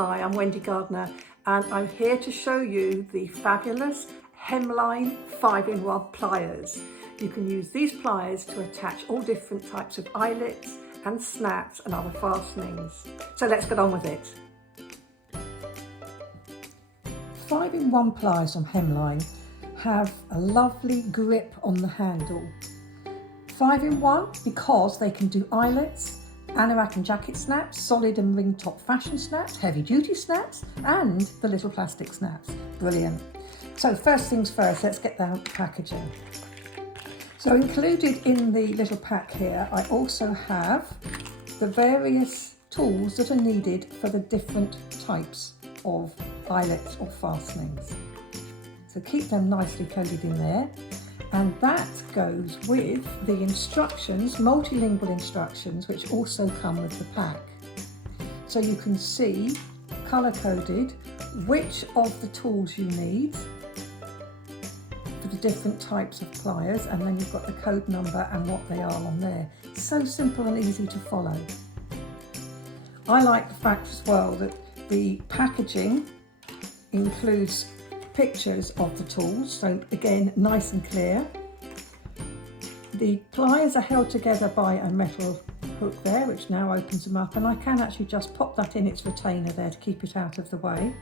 Hi, I'm Wendy Gardner and I'm here to show you the fabulous Hemline 5-in-1 pliers. You can use these pliers to attach all different types of eyelets and snaps and other fastenings. So let's get on with it. 5-in-1 pliers from Hemline have a lovely grip on the handle. 5-in-1 because they can do eyelets, anorak and jacket snaps, solid and ring top fashion snaps, heavy duty snaps and the little plastic snaps. Brilliant. So first things first, let's get down to packaging. So included in the little pack here, I also have the various tools that are needed for the different types of eyelets or fastenings. So keep them nicely coded in there. And that goes with the instructions, multilingual instructions, which also come with the pack. So you can see, colour coded, which of the tools you need for the different types of pliers, and then you've got the code number and what they are on there. So simple and easy to follow. I like the fact as well that the packaging includes pictures of the tools, so again nice and clear. The pliers are held together by a metal hook there which now opens them up, and I can actually just pop that in its retainer there to keep it out of the way,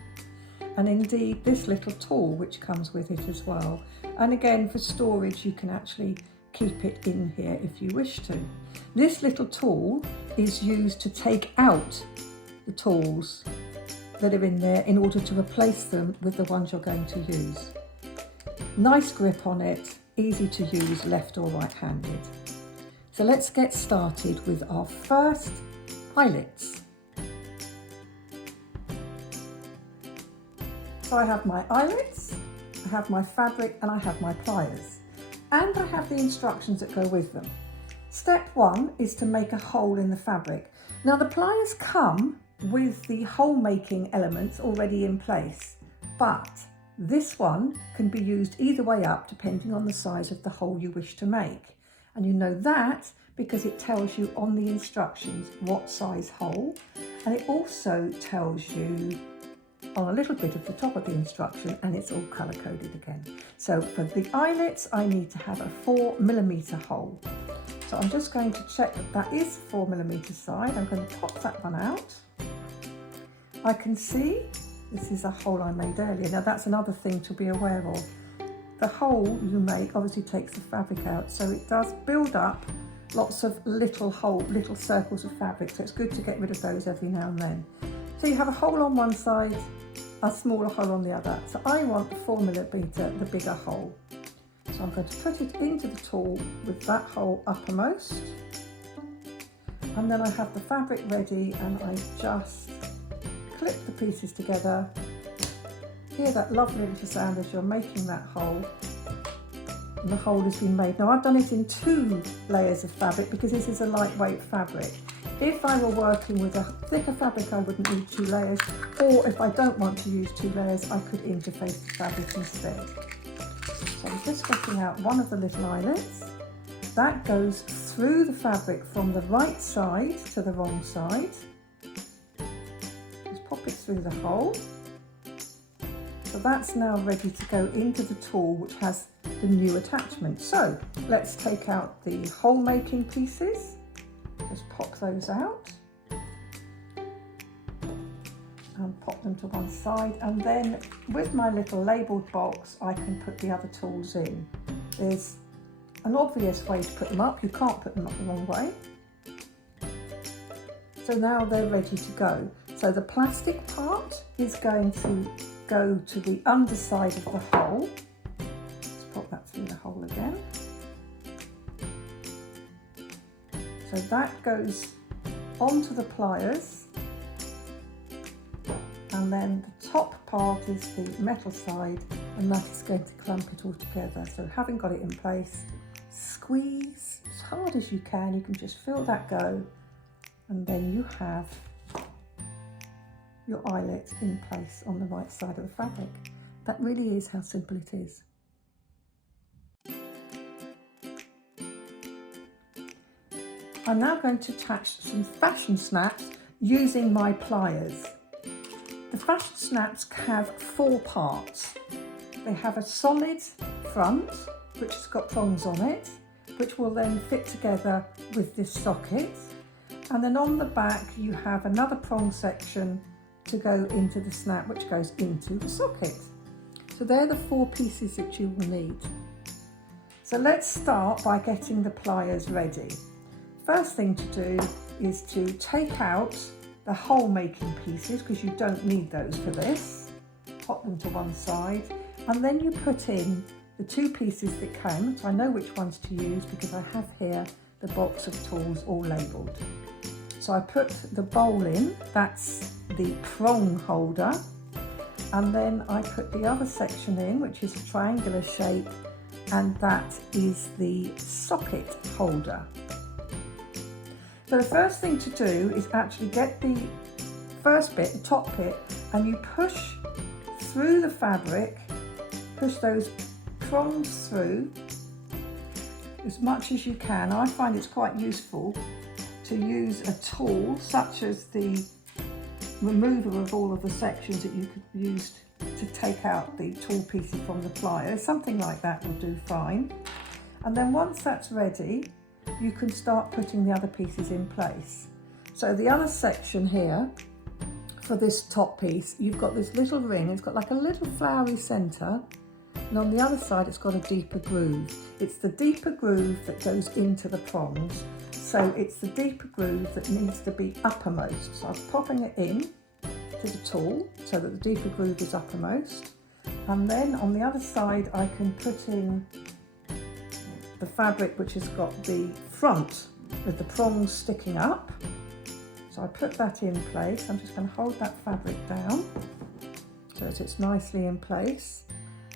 and indeed this little tool which comes with it as well, and again for storage you can actually keep it in here if you wish to. This little tool is used to take out the tools that are in there in order to replace them with the ones you're going to use. Nice grip on it, easy to use left or right handed. So let's get started with our first eyelets. So I have my eyelets, I have my fabric and I have my pliers, and I have the instructions that go with them. Step one is to make a hole in the fabric. Now the pliers come with the hole making elements already in place, but this one can be used either way up depending on the size of the hole you wish to make, and you know that because it tells you on the instructions what size hole, and it also tells you on a little bit of the top of the instruction, and it's all colour coded again. So for the eyelets I need to have a 4mm hole, so I'm just going to check that that is 4mm side. I'm going to pop that one out. I can see this is a hole I made earlier. Now that's another thing to be aware of. The hole you make obviously takes the fabric out, so it does build up lots of little circles of fabric, so it's good to get rid of those every now and then. So you have a hole on one side, a smaller hole on the other. So I want the 4mm, the bigger hole. So I'm going to put it into the tool with that hole uppermost, and then I have the fabric ready, and I just clip the pieces together. Hear that lovely little sound as you're making that hole, and the hole has been made. Now I've done it in 2 layers of fabric because this is a lightweight fabric. If I were working with a thicker fabric I wouldn't need 2 layers, or if I don't want to use 2 layers I could interface the fabric instead. So I'm just getting out one of the little eyelets. That goes through the fabric from the right side to the wrong side. Pop it through the hole. So that's now ready to go into the tool which has the new attachment. So let's take out the hole making pieces. Just pop those out and pop them to one side, and then with my little labelled box I can put the other tools in. There's an obvious way to put them up, you can't put them up the wrong way. So now they're ready to go. So the plastic part is going to go to the underside of the hole. Let's pop that through the hole again. So that goes onto the pliers, and then the top part is the metal side, and that is going to clamp it all together. So having got it in place, squeeze as hard as you can just feel that go, and then you have your eyelet in place on the right side of the fabric. That really is how simple it is. I'm now going to attach some fashion snaps using my pliers. The fashion snaps have 4 parts. They have a solid front, which has got prongs on it, which will then fit together with this socket. And then on the back, you have another prong section to go into the snap, which goes into the socket. So they're the 4 pieces that you will need. So let's start by getting the pliers ready. First thing to do is to take out the hole making pieces, because you don't need those for this. Pop them to one side, and then you put in the 2 pieces that came. So I know which ones to use because I have here the box of tools all labelled. So I put the bowl in, that's the prong holder, and then I put the other section in, which is a triangular shape, and that is the socket holder. So the first thing to do is actually get the first bit, the top bit, and you push through the fabric, push those prongs through as much as you can. I find it's quite useful to use a tool such as the remover of all of the sections that you could use to take out the tool pieces from the pliers. Something like that will do fine. And then once that's ready, you can start putting the other pieces in place. So the other section here, for this top piece, you've got this little ring. It's got like a little flowery centre, and on the other side it's got a deeper groove. It's the deeper groove that goes into the prongs. So it's the deeper groove that needs to be uppermost. So I'm popping it in to the tool so that the deeper groove is uppermost. And then on the other side I can put in the fabric which has got the front with the prongs sticking up. So I put that in place. I'm just going to hold that fabric down so that it's nicely in place,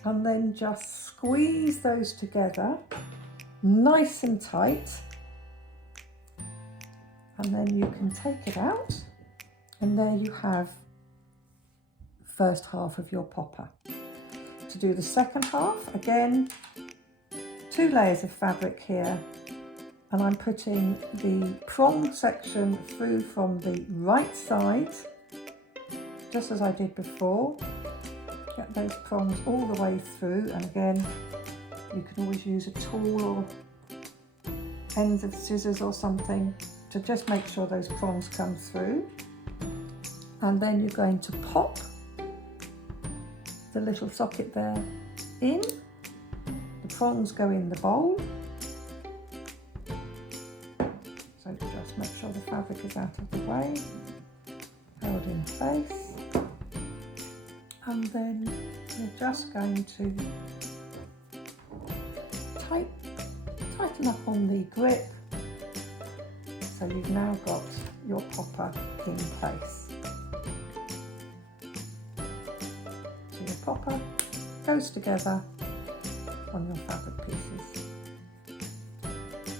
and then just squeeze those together nice and tight, and then you can take it out, and there you have the first half of your popper. To do the second half, again, 2 layers of fabric here, and I'm putting the prong section through from the right side, just as I did before. Get those prongs all the way through, and again, you can always use a tool or ends of scissors or something to just make sure those prongs come through. And then you're going to pop the little socket there in. The prongs go in the bowl. So just make sure the fabric is out of the way, held in place. And then you're just going to tighten up on the grip. So you've now got your popper in place. So your popper goes together on your fabric pieces.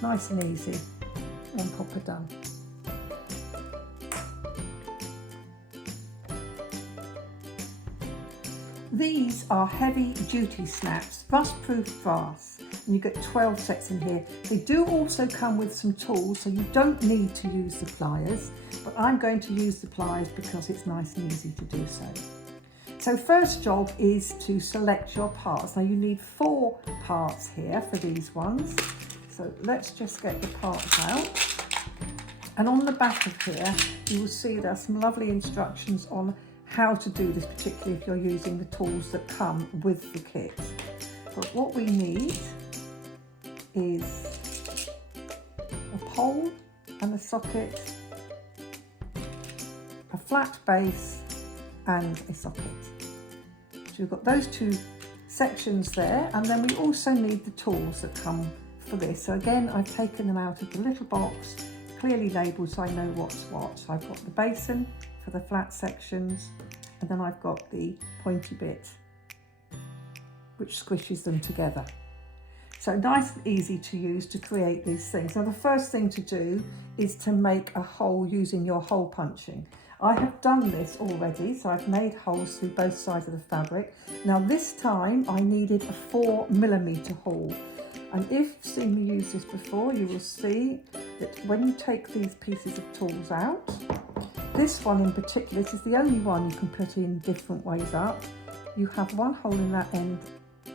Nice and easy, one popper done. These are heavy duty snaps, rust-proof brass, and you get 12 sets in here. They do also come with some tools, so you don't need to use the pliers, but I'm going to use the pliers because it's nice and easy to do so. So first job is to select your parts. Now you need 4 parts here for these ones. So let's just get the parts out. And on the back of here, you will see there's some lovely instructions on how to do this, particularly if you're using the tools that come with the kit. But what we need is a pole and a socket, a flat base and a socket. So we've got those 2 sections there, and then we also need the tools that come for this. So again, I've taken them out of the little box, clearly labelled so I know what's what. So I've got the basin for the flat sections, and then I've got the pointy bit which squishes them together. So nice and easy to use to create these things. Now the first thing to do is to make a hole using your hole punching. I have done this already, so I've made holes through both sides of the fabric. Now this time I needed a 4mm hole. And if you've seen me use this before, you will see that when you take these pieces of tools out, this one in particular, this is the only one you can put in different ways up. You have one hole in that end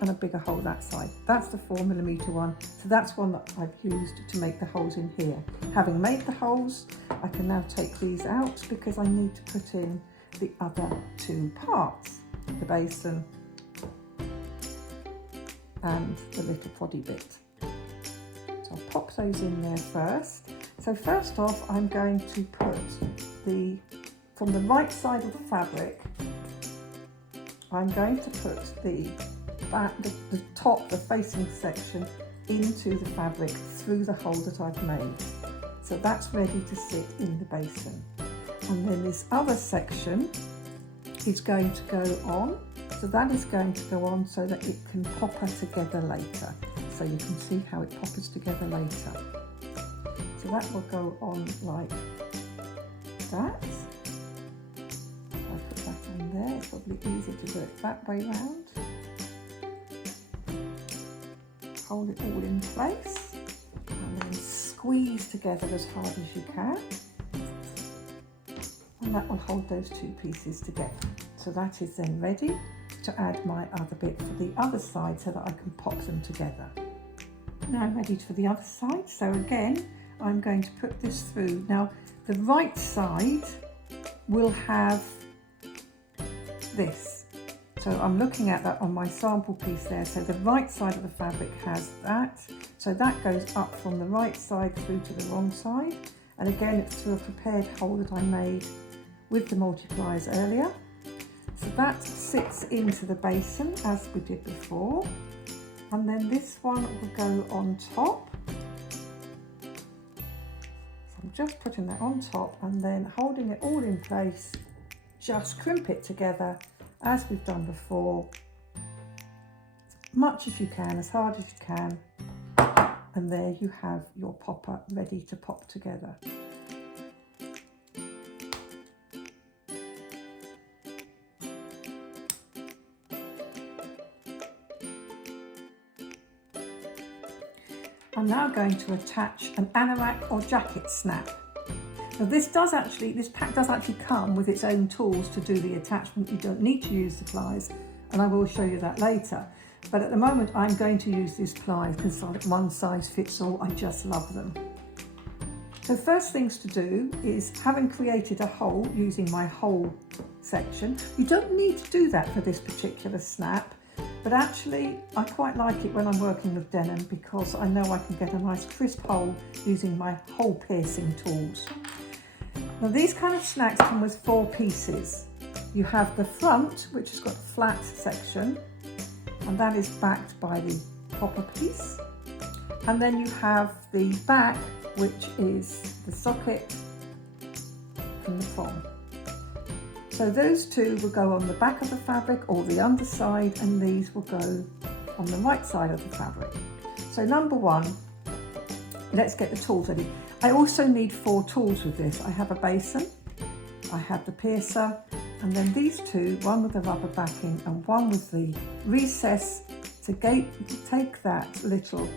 and a bigger hole that side. That's the 4mm one, so that's one that I've used to make the holes in here. Having made the holes, I can now take these out because I need to put in the other two parts, the basin and the little poddy bit. So I'll pop those in there first. So first off, I'm going to put from the right side of the fabric, I'm going to put the top, the facing section into the fabric through the hole that I've made. So that's ready to sit in the basin. And then this other section is going to go on. So that is going to go on so that it can popper together later. So you can see how it poppers together later. So that will go on like that. I'll put that on there. It's probably easier to do it that way round. Hold it all in place and then squeeze together as hard as you can, and that will hold those two pieces together. So that is then ready to add my other bit for the other side so that I can pop them together. Now I'm ready for the other side, so again I'm going to put this through. Now the right side will have this. So I'm looking at that on my sample piece there. So the right side of the fabric has that. So that goes up from the right side through to the wrong side. And again, it's through a prepared hole that I made with the multipliers earlier. So that sits into the basin as we did before. And then this one will go on top. So I'm just putting that on top and then holding it all in place, just crimp it together as we've done before, as much as you can, as hard as you can, and there you have your popper ready to pop together. I'm now going to attach an anorak or jacket snap. Now this pack does actually come with its own tools to do the attachment. You don't need to use the pliers, and I will show you that later. But at the moment I'm going to use these pliers because one size fits all. I just love them. So first things to do is, having created a hole using my hole section, you don't need to do that for this particular snap, but actually I quite like it when I'm working with denim because I know I can get a nice crisp hole using my hole piercing tools. Now these kind of snacks come with 4 pieces. You have the front, which has got a flat section, and that is backed by the popper piece. And then you have the back, which is the socket and the thong. So those two will go on the back of the fabric or the underside, and these will go on the right side of the fabric. So number one, let's get the tools ready. I also need 4 tools with this. I have a basin, I have the piercer, and then these two, one with the rubber backing and one with the recess to take that little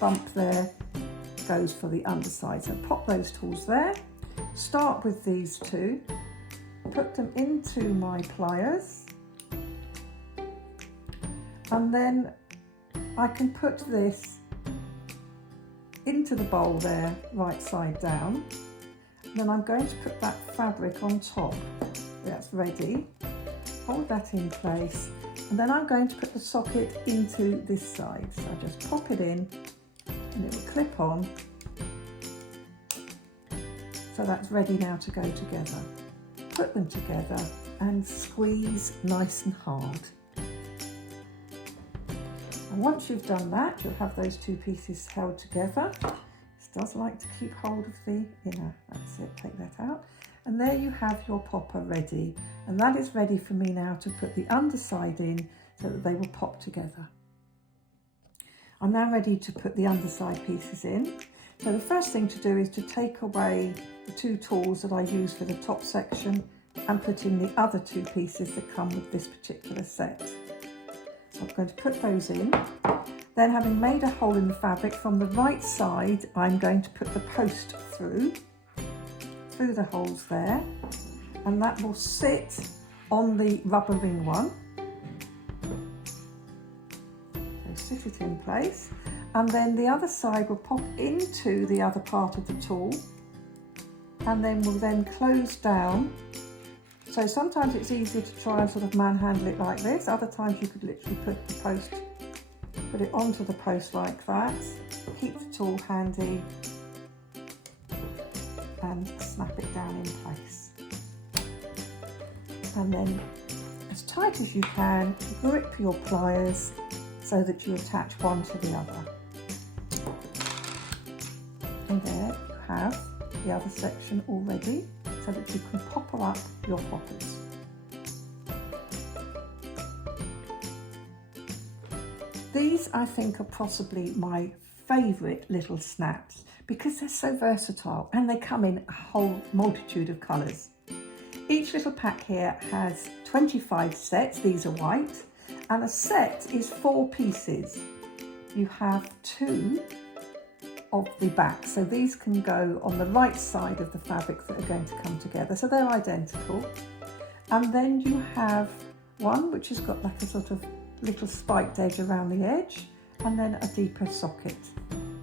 bump there, goes for the underside. So pop those tools there, start with these two, put them into my pliers, and then I can put this into the bowl there, right side down. Then I'm going to put that fabric on top. That's ready. Hold that in place, and then I'm going to put the socket into this side. So I just pop it in and it will clip on. So that's ready now to go together. Put them together and squeeze nice and hard. And once you've done that, you'll have those two pieces held together. This does like to keep hold of the inner. That's it, take that out. And there you have your popper ready. And that is ready for me now to put the underside in so that they will pop together. I'm now ready to put the underside pieces in. So the first thing to do is to take away the 2 tools that I use for the top section and put in the other 2 pieces that come with this particular set. So I'm going to put those in. Then, having made a hole in the fabric, from the right side I'm going to put the post through through the holes there, and that will sit on the rubber ring one. So sit it in place, and then the other side will pop into the other part of the tool, and then will then close down. So sometimes it's easier to try and sort of manhandle it like this. Other times you could literally put it onto the post like that, keep the tool handy, and snap it down in place. And then, as tight as you can, grip your pliers so that you attach one to the other. And there you have the other section all ready, so that you can popper up your poppers. These, I think, are possibly my favourite little snaps because they're so versatile and they come in a whole multitude of colours. Each little pack here has 25 sets, these are white, and a set is 4 pieces. You have 2 of the back, so these can go on the right side of the fabric that are going to come together, so they're identical. And then you have one which has got like a sort of little spiked edge around the edge, and then a deeper socket.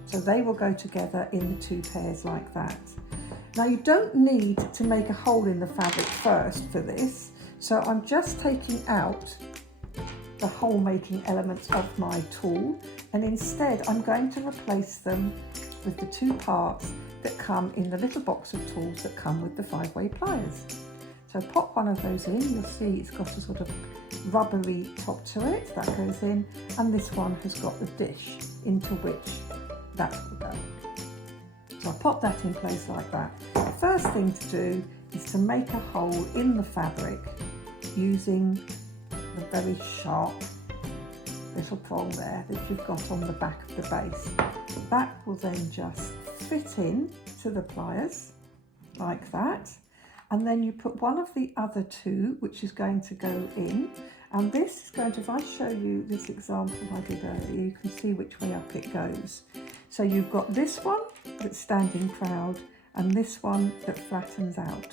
So they will go together in the 2 pairs like that. Now you don't need to make a hole in the fabric first for this, so I'm just taking out the hole making elements of my tool, and instead I'm going to replace them with the 2 parts that come in the little box of tools that come with the 5-way pliers. So pop one of those in, you'll see it's got a sort of rubbery top to it, that goes in, and this one has got the dish into which that will go. So I'll pop that in place like that. The first thing to do is to make a hole in the fabric using the very sharp little prong there that you've got on the back of the base. That will then just fit in to the pliers like that, and then you put one of the other 2 which is going to go in, and this is going to, if I show you this example I did earlier, you can see which way up it goes. So you've got this one that's standing proud and this one that flattens out.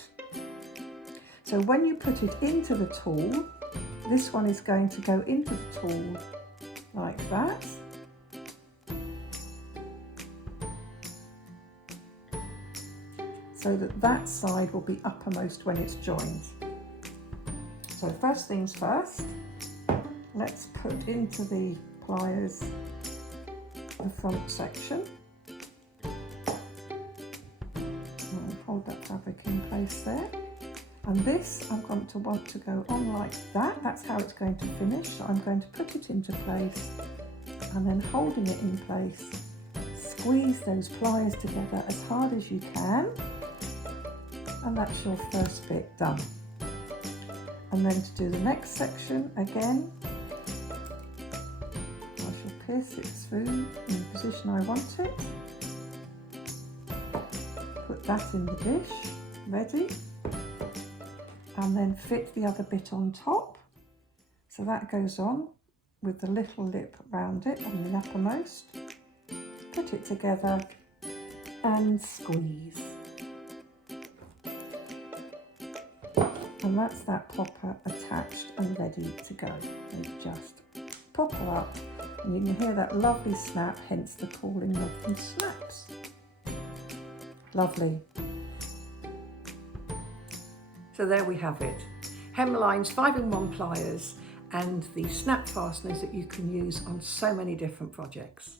So when you put it into the tool, this one is going to go into the tool like that. So that that side will be uppermost when it's joined. So first things first, let's put into the pliers the front section. And hold that fabric in place there. And this I'm going to want to go on like that. That's how it's going to finish. So I'm going to put it into place, and then holding it in place, squeeze those pliers together as hard as you can, and that's your first bit done. And then to do the next section again, I shall pierce it through in the position I want it, put that in the dish, ready, and then fit the other bit on top. So that goes on with the little lip round it on the uppermost, put it together and squeeze. And that's that popper attached and ready to go. You just pop her up and you can hear that lovely snap, hence the calling of them snaps. Lovely. So there we have it. Hemline's 5-in-1 pliers and the snap fasteners that you can use on so many different projects.